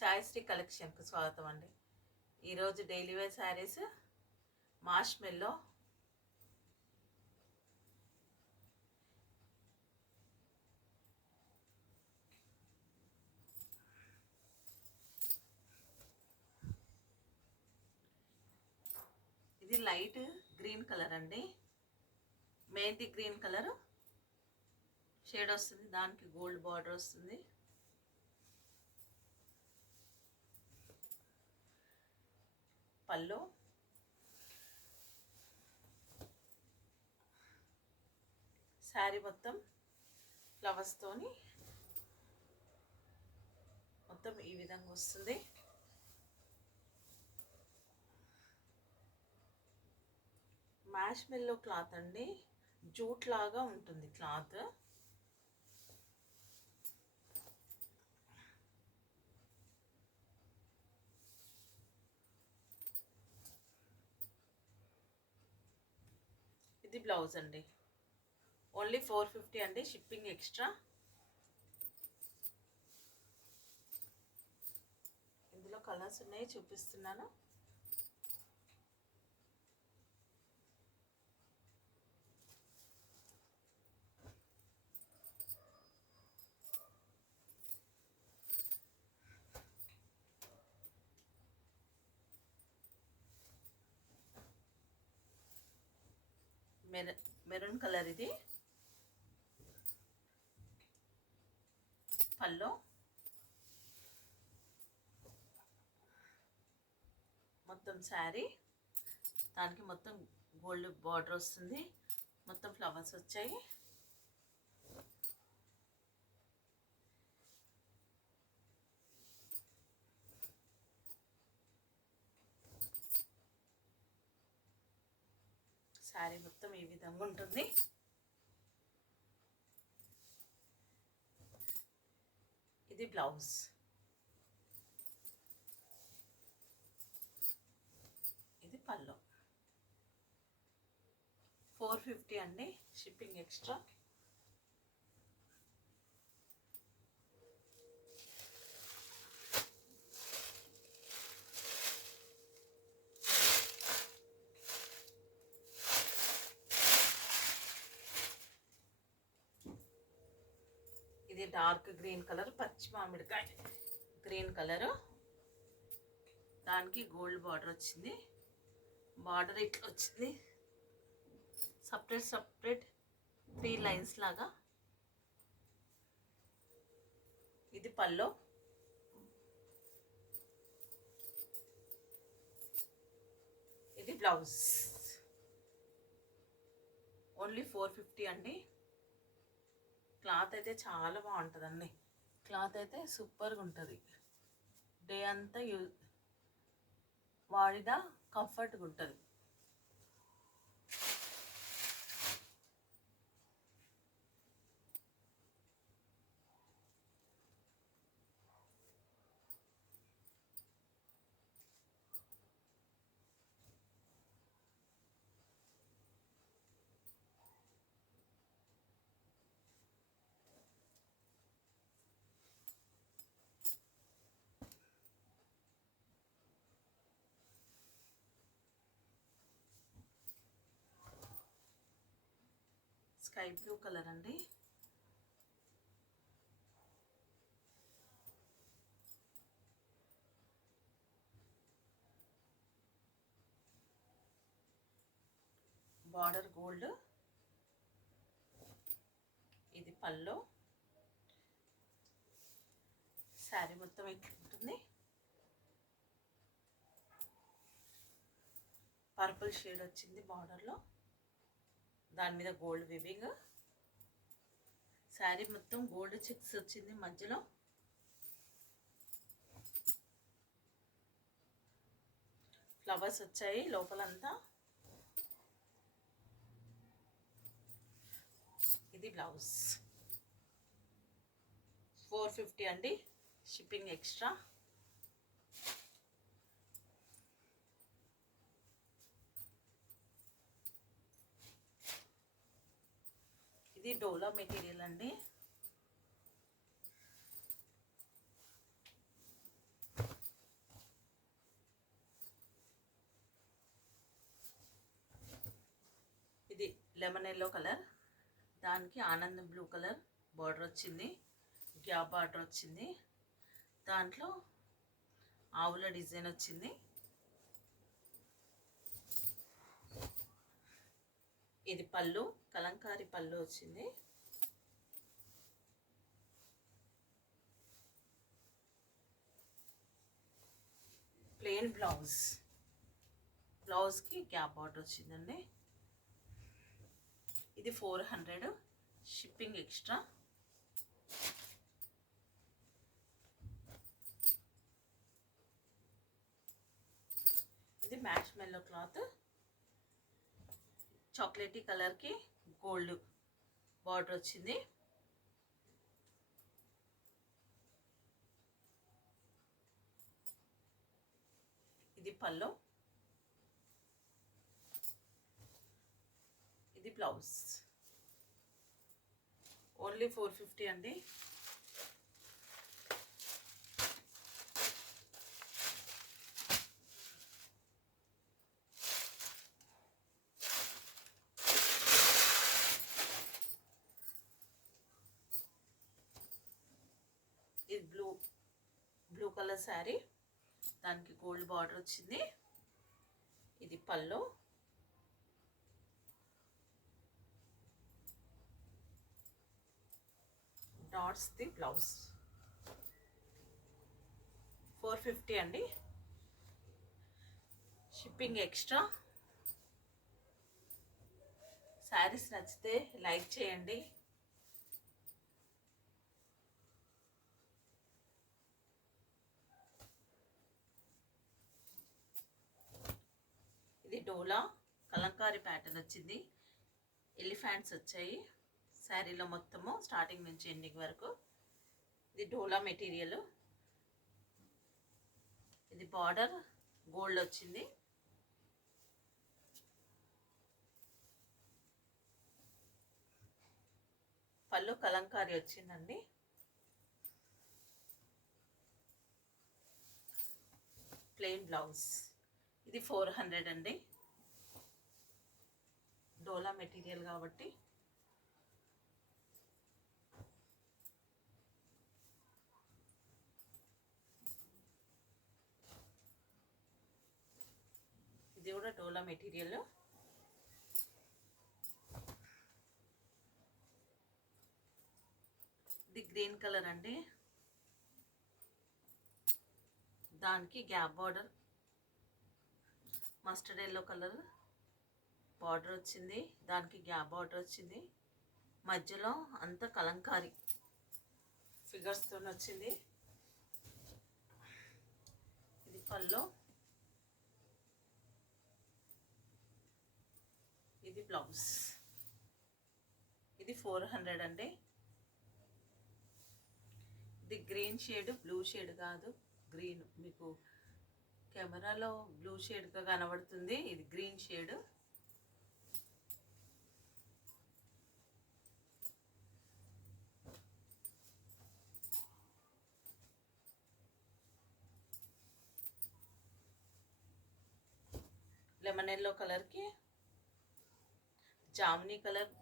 ఛాయశ్రీ కలెక్షన్కు స్వాగతం అండి. ఈరోజు డైలీ వేర్ శారీస్ మార్ష్మెల్లో ఇది లైట్ గ్రీన్ కలర్ అండి. మెహందీ గ్రీన్ కలర్ షేడ్ వస్తుంది, దానికి గోల్డ్ బార్డర్ వస్తుంది. పళ్ళు శారీ మొత్తం ఫ్లవర్స్తోని మొత్తం ఈ విధంగా వస్తుంది. మార్ష్మెల్లో క్లాత్ అండి, జూట్ లాగా ఉంటుంది క్లాత్. ఇది బ్లౌజ్ అండి, ఓన్లీ 450 అండి, షిప్పింగ్ ఎక్స్ట్రా. ఇందులో కలర్స్ ఉన్నాయి, చూపిస్తున్నాను. మెరూన్ కలర్ ఇది పళ్ళు. మొత్తం శారీ దానికి మొత్తం గోల్డ్ బార్డర్ వస్తుంది, మొత్తం ఫ్లవర్స్ వచ్చాయి. శారీ మొత్తం ఈ విధంగా ఉంటుంది. ఇది బ్లౌజ్. ఇది పళ్ళు. 450 అండి, షిప్పింగ్ ఎక్స్ట్రా. ఇది డార్క్ గ్రీన్ కలర్, పచ్చి మామిడికాయ గ్రీన్ కలరు, దానికి గోల్డ్ బార్డర్ వచ్చింది. బార్డర్ ఇట్లా వచ్చింది, సపరేట్ 3 లైన్స్ లాగా. ఇది పళ్ళు. ఇది బ్లౌజ్. ఓన్లీ 450 అండి. క్లాత్ అయితే చాలా బాగుంటుందండి, క్లాత్ అయితే సూపర్గా ఉంటుంది. డే అంతా వాడినా కంఫర్ట్గా ఉంటుంది. స్కై బ్లూ కలర్ అండి. Border gold. ఇది పళ్ళు. శారీ మొత్తం ఇట్లా ఉంటుంది. పర్పుల్ షేడ్ వచ్చింది బార్డర్లో, దాని మీద గోల్డ్ వివింగ్. శారీ మొత్తం గోల్డ్ చెక్స్ వచ్చింది మధ్యలో. ఫ్లవర్స్ వచ్చాయి లోపలంతా. ఇది బ్లౌజ్. 450 అండి, షిప్పింగ్ ఎక్స్ట్రా. ఇది డోలా మెటీరియల్ అండి. లెమన్ ఎల్లో కలర్, దానికి ఆనందం బ్లూ కలర్ బార్డర్ వచ్చింది, గ్యాప్ బార్డర్ వచ్చింది, దాంట్లో ఆవుల డిజైన్ వచ్చింది. ఇది పళ్ళు, కలంకారీ పళ్ళు వచ్చింది. ప్లెయిన్ బ్లౌజ్కి గ్యాప్ బార్డర్ వచ్చిందండి. ఇది 400, షిప్పింగ్ ఎక్స్ట్రా. ఇది మ్యాష్ మెల్లో క్లాత్, చాక్లెటీ కలర్కి గోల్డ్ బార్డర్ వచ్చింది. ఇది పళ్ళు, ఇది బ్లౌజ్. ఓన్లీ 450 అండి. ఇది బ్లూ కలర్ శారీ, దానికి గోల్డ్ బార్డర్ వచ్చింది. ఇది పళ్ళు, డాట్స్ ది బ్లౌజ్. 450 అండి, షిప్పింగ్ ఎక్స్ట్రా. శారీస్ నచ్చితే లైక్ చేయండి. ఇది డోలా కలంకారీ ప్యాటర్న్ వచ్చింది, ఎలిఫెంట్స్ వచ్చాయి శారీలో మొత్తము స్టార్టింగ్ నుంచి ఎండింగ్ వరకు. ఇది డోలా మెటీరియల్, ఇది బార్డర్ గోల్డ్ వచ్చింది. పళ్ళు కలంకారీ వచ్చిందండి. Plain blouse. ఇది 400 అండి, డోలా మెటీరియల్ కాబట్టి. ఇది కూడా డోలా మెటీరియల్. ఇది గ్రీన్ కలర్ అండి, దానికి gap border mustard yellow colour border వచ్చింది, దానికి గ్యాప్ బార్డర్ వచ్చింది. మధ్యలో అంతా కలంకారీ ఫిగర్స్తో వచ్చింది. ఇది పళ్ళు, ఇది బ్లౌజ్. ఇది 400 అండి. ఇది గ్రీన్ షేడ్, బ్లూ షేడ్ కాదు, గ్రీన్. మీకు కెమెరాలో బ్లూ షేడ్గా కనబడుతుంది, ఇది గ్రీన్ షేడ్. లెమన్ ఎల్లో కలర్కి జామ్నీ కలర్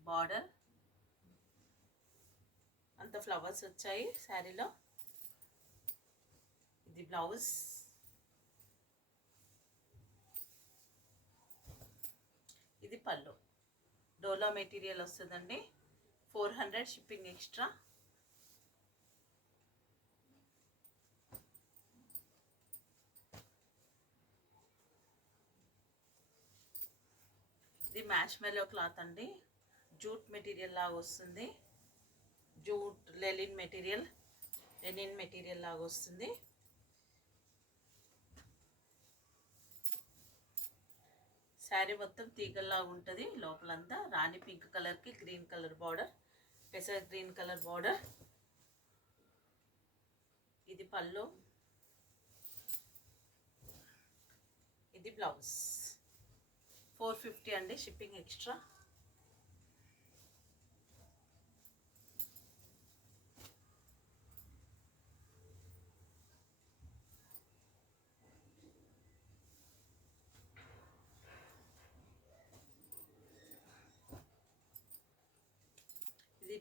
బార్డర్, అంత ఫ్లవర్స్ వచ్చాయి శారీలో. ఇది బ్లౌజ్. ఇది పళ్ళు, డోలా మెటీరియల్ వస్తుందండి. 400, షిప్పింగ్ ఎక్స్ట్రా. ఇది మ్యాష్ మెల్లో క్లాత్ అండి, జూట్ మెటీరియల్ లాగా వస్తుంది. జూట్ లెనిన్ మెటీరియల్ లాగా వస్తుంది. శారీ మొత్తం తీగల్లాగా ఉంటుంది. లోపలంతా రాణి పింక్ కలర్కి గ్రీన్ కలర్ బార్డర్, పెసర గ్రీన్ కలర్ బార్డర్. ఇది పళ్ళు, ఇది బ్లౌజ్. 450 అండి, షిప్పింగ్ ఎక్స్ట్రా.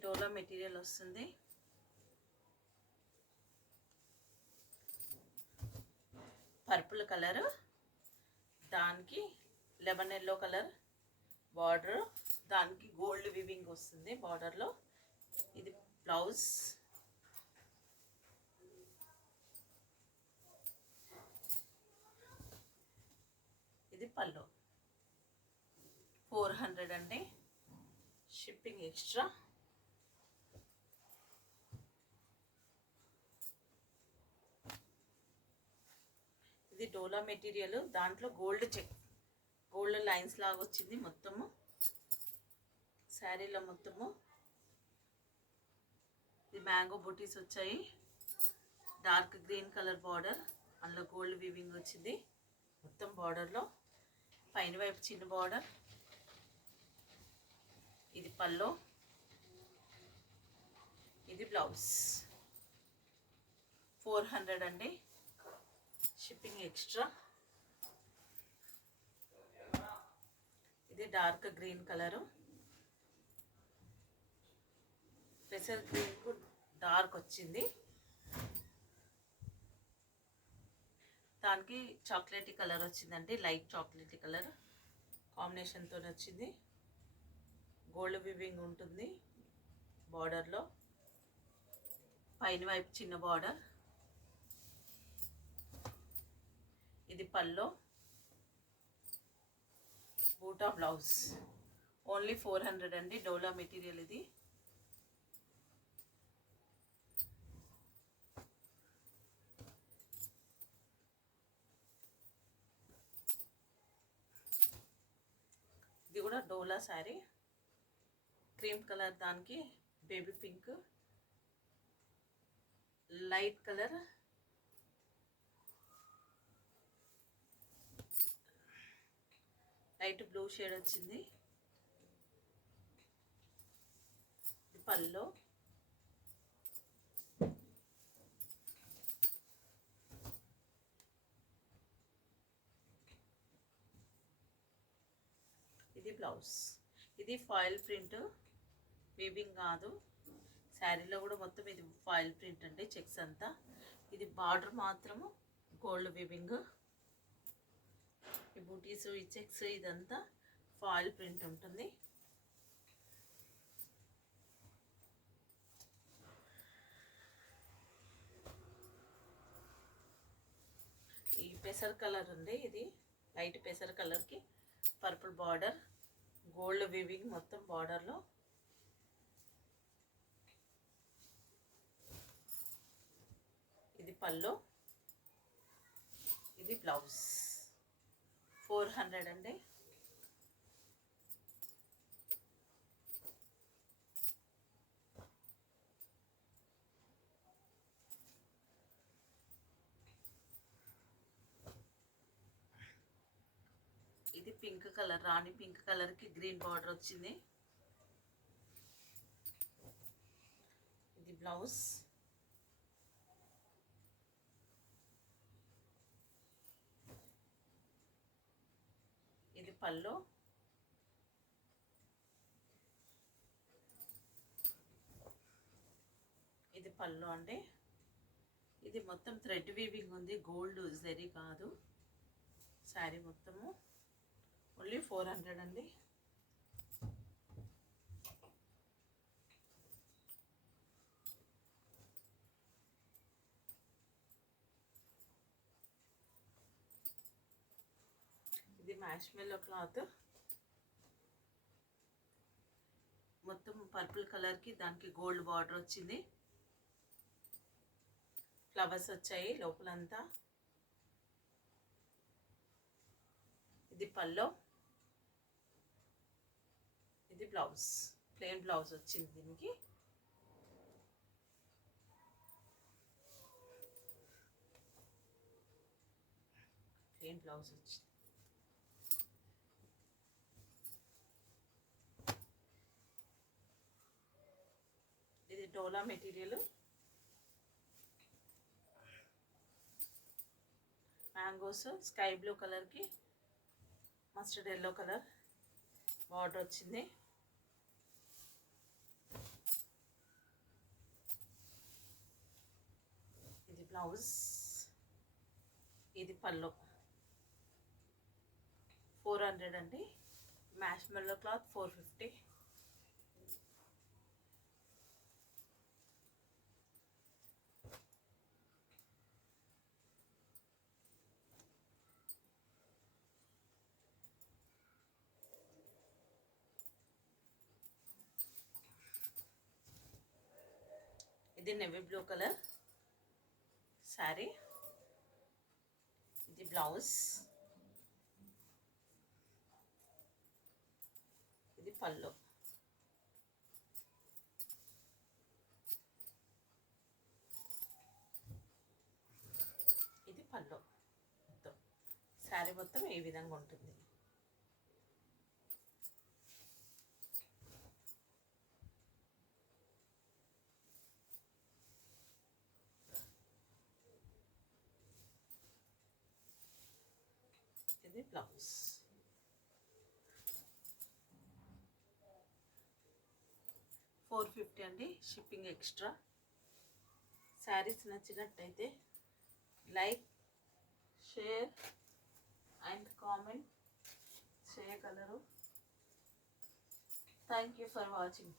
డోలా మెటీరియల్ వస్తుంది. పర్పుల్ కలర్, దానికి లెమన్ ఎల్లో కలర్ బార్డర్, దానికి గోల్డ్ వివింగ్ వస్తుంది బార్డర్లో. ఇది బ్లౌజ్. ఇది పళ్ళు. 400 అండి, షిప్పింగ్ ఎక్స్ట్రా. ఇది డోలా మెటీరియల్, దాంట్లో గోల్డ్ లైన్స్ లాగా వచ్చింది మొత్తము శారీలో మొత్తము. ఇది మ్యాంగో బూటీస్ వచ్చాయి, డార్క్ గ్రీన్ కలర్ బార్డర్, అందులో గోల్డ్ వీవింగ్ వచ్చింది మొత్తం బార్డర్లో. పైన వైపు చిన్న బార్డర్. ఇది పళ్ళు, ఇది బ్లౌజ్. 400 అండి, షిప్పింగ్ ఎక్స్ట్రా. ఇది డార్క్ గ్రీన్ కలరు, పెసర్ గ్రీన్కు డార్క్ వచ్చింది, దానికి చాక్లెటీ కలర్ వచ్చిందండి, లైట్ చాక్లెటీ కలర్ కాంబినేషన్తో వచ్చింది. గోల్డ్ వివింగ్ ఉంటుంది బార్డర్లో, పైన వైపు చిన్న బార్డర్. ఇది పళ్ళు, బూటా బ్లౌజ్. ఓన్లీ 400 అండి, డోలా మెటీరియల్ ఇది. ఇది కూడా డోలా శారీ, క్రీమ్ కలర్, దానికి baby pink, light colour, light blue shade వచ్చింది. ఇది పళ్ళు, ఇది బ్లౌజ్. ఇది ఫాయిల్ ప్రింట్, వీవింగ్ కాదు. శారీలో కూడా మొత్తం ఇది ఫాయిల్ ప్రింట్ అండి, చెక్స్ అంతా. ఇది బార్డర్ మాత్రము గోల్డ్ వీవింగ్. ఈ బూటీస్, ఈ చెక్స్ ఇదంతా ఫాయిల్ ప్రింట్ ఉంటుంది. ఈ పెసర్ కలర్ ఉంది, ఇది లైట్ పెసర్ కలర్కి పర్పుల్ బార్డర్, గోల్డ్ వీవింగ్ మొత్తం బార్డర్లో. ఇది పళ్ళు, ఇది బ్లౌజ్. 400 అండి. ఇది పింక్ కలర్, రాణి పింక్ కలర్కి గ్రీన్ బార్డర్ వచ్చింది. ఇది బ్లౌజ్. ఇది పళ్ళు, ఇది పళ్ళు అండి. ఇది మొత్తం థ్రెడ్ వీవింగ్ ఉంది, గోల్డ్ జరీ కాదు. శారీ మొత్తము ఓన్లీ 400 అండి. ఇది మ్యాష్మెల్లో క్లాత్, మొత్తం పర్పుల్ కలర్కి దానికి గోల్డ్ బార్డర్ వచ్చింది, ఫ్లవర్స్ వచ్చాయి లోపలంతా. ఇది పళ్ళు, ఇది బ్లౌజ్. ప్లెయిన్ బ్లౌజ్ వచ్చింది దీనికి. ప్లెయిన్ బ్లౌజ్ వచ్చింది. ఇది డోలా మెటీరియల్, మ్యాంగోస్, స్కై బ్లూ కలర్కి మస్టర్డ్ ఎల్లో కలర్ బార్డర్ వచ్చింది. బ్లౌజ్, ఇది పళ్ళు. 400 అండి. మ్యాష్ మెల్లో క్లాత్ 450. ఇది నేవీ బ్లూ కలర్ శారీ, ఇది బ్లౌజ్, ఇది పళ్ళు. ఇది పళ్ళు. మొత్తం శారీ మొత్తం ఈ విధంగా ఉంటుంది. ఇది బ్లౌజ్. $450 అండి, షిప్పింగ్ ఎక్స్ట్రా. శారీస్ నచ్చినట్టయితే లైక్, షేర్ అండ్ కామెంట్ చేయగలరు. Thank you for watching.